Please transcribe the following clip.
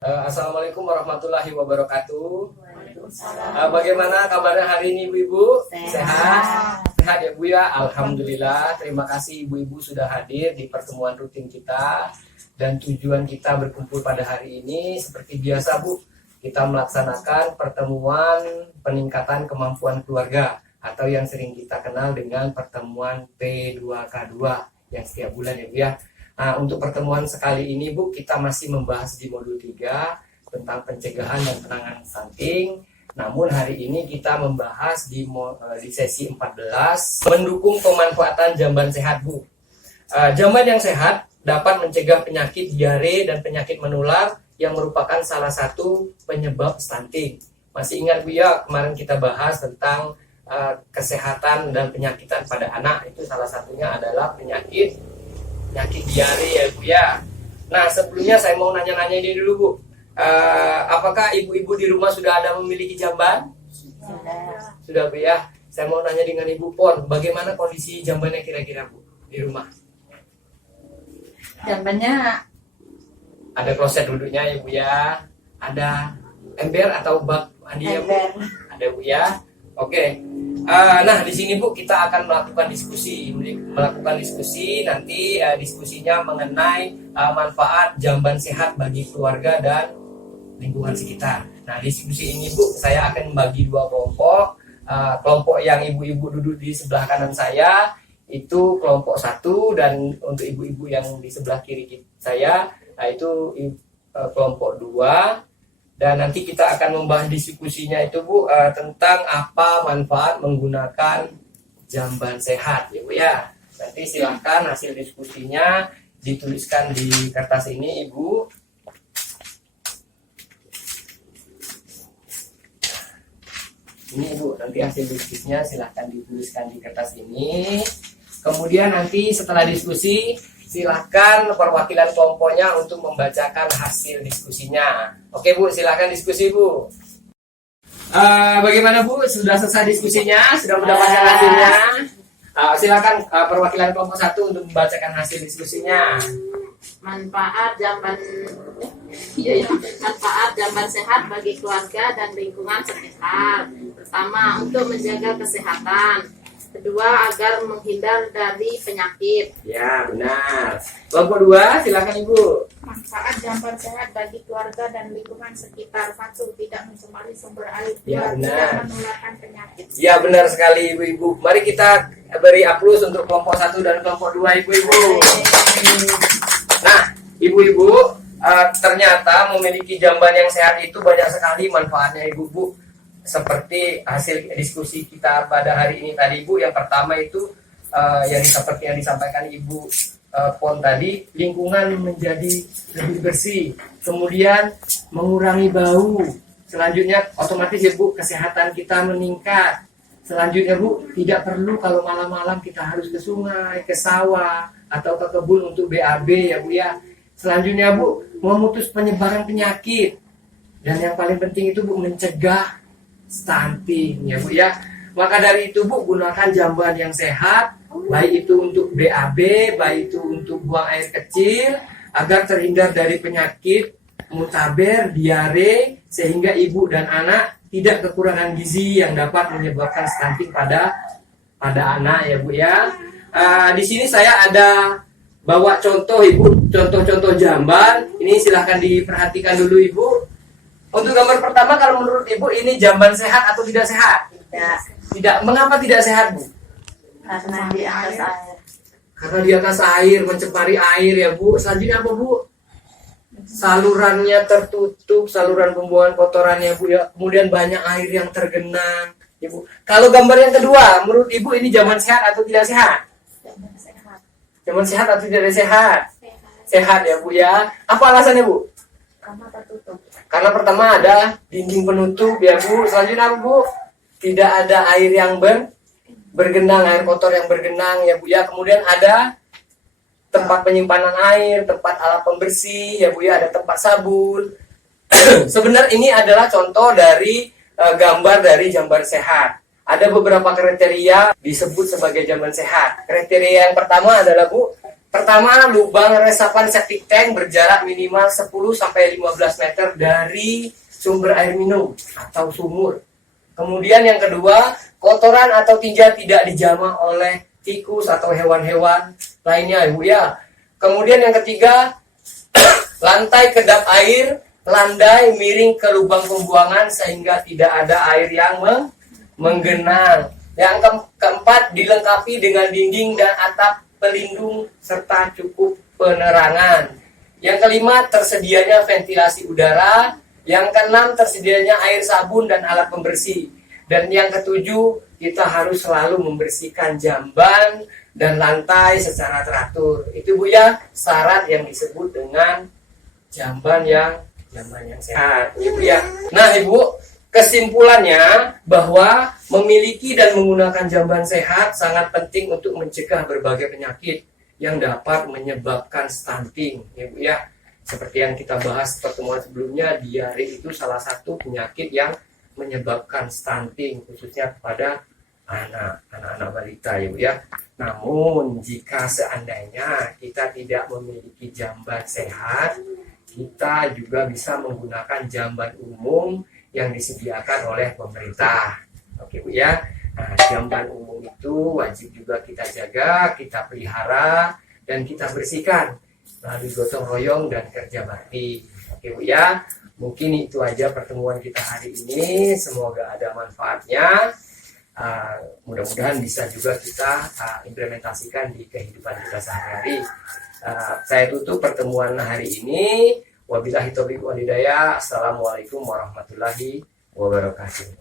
Assalamualaikum warahmatullahi wabarakatuh. Bagaimana kabarnya hari ini Ibu-Ibu? Sehat? Sehat ya Bu ya? Alhamdulillah. Terima kasih Ibu-Ibu sudah hadir di pertemuan rutin kita. Dan tujuan kita berkumpul pada hari ini seperti biasa Bu, kita melaksanakan pertemuan peningkatan kemampuan keluarga atau yang sering kita kenal dengan pertemuan P2K2 yang setiap bulan ya Bu ya. Nah, untuk pertemuan sekali ini Bu, kita masih membahas di modul 3 tentang pencegahan dan penanganan stunting. Namun hari ini kita membahas di sesi 14 mendukung pemanfaatan jamban sehat Bu. Jamban yang sehat dapat mencegah penyakit diare dan penyakit menular yang merupakan salah satu penyebab stunting. Masih ingat Bu ya, kemarin kita bahas tentang kesehatan dan penyakitan pada anak, itu salah satunya adalah penyakit diare ya Bu ya. Nah sebelumnya saya mau nanya-nanya ini dulu Bu, apakah ibu-ibu di rumah sudah ada memiliki jamban? Sudah Bu ya. Saya mau nanya dengan Ibu Pon, bagaimana kondisi jambannya kira-kira Bu di rumah? Jambannya Ada kloset duduknya ya Bu ya, ada ember atau bak mandi ya Bu? Ada Bu ya. Oke. Nah di sini Bu kita akan melakukan diskusi nanti diskusinya mengenai manfaat jamban sehat bagi keluarga dan lingkungan sekitar. Nah diskusi ini Bu saya akan membagi dua kelompok. Kelompok yang ibu-ibu duduk di sebelah kanan saya itu kelompok 1, dan untuk ibu-ibu yang di sebelah kiri saya itu kelompok 2. Dan nanti kita akan membahas diskusinya itu Bu tentang apa manfaat menggunakan jamban sehat ya Bu ya. Nanti silahkan hasil diskusinya dituliskan di kertas ini Ibu. Ini Ibu, nanti hasil diskusinya silahkan dituliskan di kertas ini. Kemudian nanti setelah diskusi silahkan perwakilan kelompoknya untuk membacakan hasil diskusinya. Oke Bu, silahkan diskusi Bu. Bagaimana Bu? Sudah selesai diskusinya? Sudah mendapatkan hasilnya? Silahkan perwakilan kelompok 1 untuk membacakan hasil diskusinya. manfaat jamban sehat bagi keluarga dan lingkungan sekitar. Pertama, untuk menjaga kesehatan. Kedua, agar menghindar dari penyakit. Ya, benar. Kelompok 2, silakan Ibu. Manfaat jamban sehat bagi keluarga dan lingkungan sekitar. 1. Tidak mencemari sumber air. 2. Ya, benar. Tidak menularkan penyakit. Ya, benar sekali Ibu-Ibu. Mari kita beri aplaus untuk kelompok 1 dan kelompok 2 Ibu-Ibu. Nah, Ibu-Ibu, ternyata memiliki jamban yang sehat itu banyak sekali manfaatnya Ibu-Ibu. Seperti hasil diskusi kita pada hari ini tadi Bu, yang pertama itu seperti yang disampaikan Ibu Pon tadi, lingkungan menjadi lebih bersih, kemudian mengurangi bau. Selanjutnya otomatis ya Bu, kesehatan kita meningkat. Selanjutnya Bu, tidak perlu kalau malam-malam kita harus ke sungai, ke sawah, atau ke kebun untuk BAB ya Bu ya. Selanjutnya Bu, memutus penyebaran penyakit. Dan yang paling penting itu Bu, mencegah stunting ya Bu ya. Maka dari itu Bu, gunakan jamban yang sehat, baik itu untuk BAB, baik itu untuk buang air kecil, agar terhindar dari penyakit mutaber, diare, sehingga ibu dan anak tidak kekurangan gizi yang dapat menyebabkan stunting pada anak ya Bu ya. Di sini saya ada bawa contoh Ibu, contoh-contoh jamban. Ini silahkan diperhatikan dulu Ibu. Untuk gambar pertama, kalau menurut Ibu ini jamban sehat atau tidak sehat? Tidak. Mengapa tidak sehat Bu? Karena di atas air. Karena di atas air, mencemari air ya Bu. Selanjutnya apa Bu? Salurannya tertutup, saluran pembuangan kotorannya Bu ya. Kemudian banyak air yang tergenang ya Bu. Kalau gambar yang kedua, menurut Ibu ini jamban sehat atau tidak sehat? Jamban sehat. Jamban sehat atau tidak sehat? Sehat ya Bu ya. Apa alasannya Bu? Karena tertutup. Karena pertama ada dinding penutup ya Bu. Selanjutnya apa Bu? Tidak ada air yang bergenang, air kotor yang bergenang ya Bu ya. Kemudian ada tempat penyimpanan air, tempat alat pembersih ya Bu ya, ada tempat sabun. Sebenarnya ini adalah contoh dari gambar dari jamban sehat. Ada beberapa kriteria disebut sebagai jamban sehat. Kriteria yang pertama adalah Bu, Pertama, lubang resapan septic tank berjarak minimal 10-15 meter dari sumber air minum atau sumur. Kemudian yang kedua, kotoran atau tinja tidak dijamah oleh tikus atau hewan-hewan lainnya, Ibu ya. Kemudian yang ketiga, lantai kedap air landai miring ke lubang pembuangan sehingga tidak ada air yang menggenang. Yang keempat, dilengkapi dengan dinding dan atap pelindung serta cukup penerangan. Yang kelima, tersedianya ventilasi udara. Yang keenam, tersedianya air sabun dan alat pembersih. Dan yang ketujuh, kita harus selalu membersihkan jamban dan lantai secara teratur. Itu Bu ya, syarat yang disebut dengan jamban yang sehat. Ibu ya. Nah Ibu, kesimpulannya bahwa memiliki dan menggunakan jamban sehat sangat penting untuk mencegah berbagai penyakit yang dapat menyebabkan stunting, Ibu ya. Seperti yang kita bahas pertemuan sebelumnya, diare itu salah satu penyakit yang menyebabkan stunting khususnya kepada anak-anak balita, Ibu ya. Namun jika seandainya kita tidak memiliki jamban sehat, kita juga bisa menggunakan jamban umum yang disediakan oleh pemerintah. Oke Bu ya. Nah, jamban umum itu wajib juga kita jaga, kita pelihara, dan kita bersihkan melalui gotong royong dan kerja bakti. Oke Bu ya. Mungkin itu aja pertemuan kita hari ini. Semoga ada manfaatnya. Mudah-mudahan bisa juga kita implementasikan di kehidupan kita sehari-hari. Saya tutup pertemuan hari ini. Wabillahi taufiq wal hidayah. Assalamualaikum warahmatullahi wabarakatuh.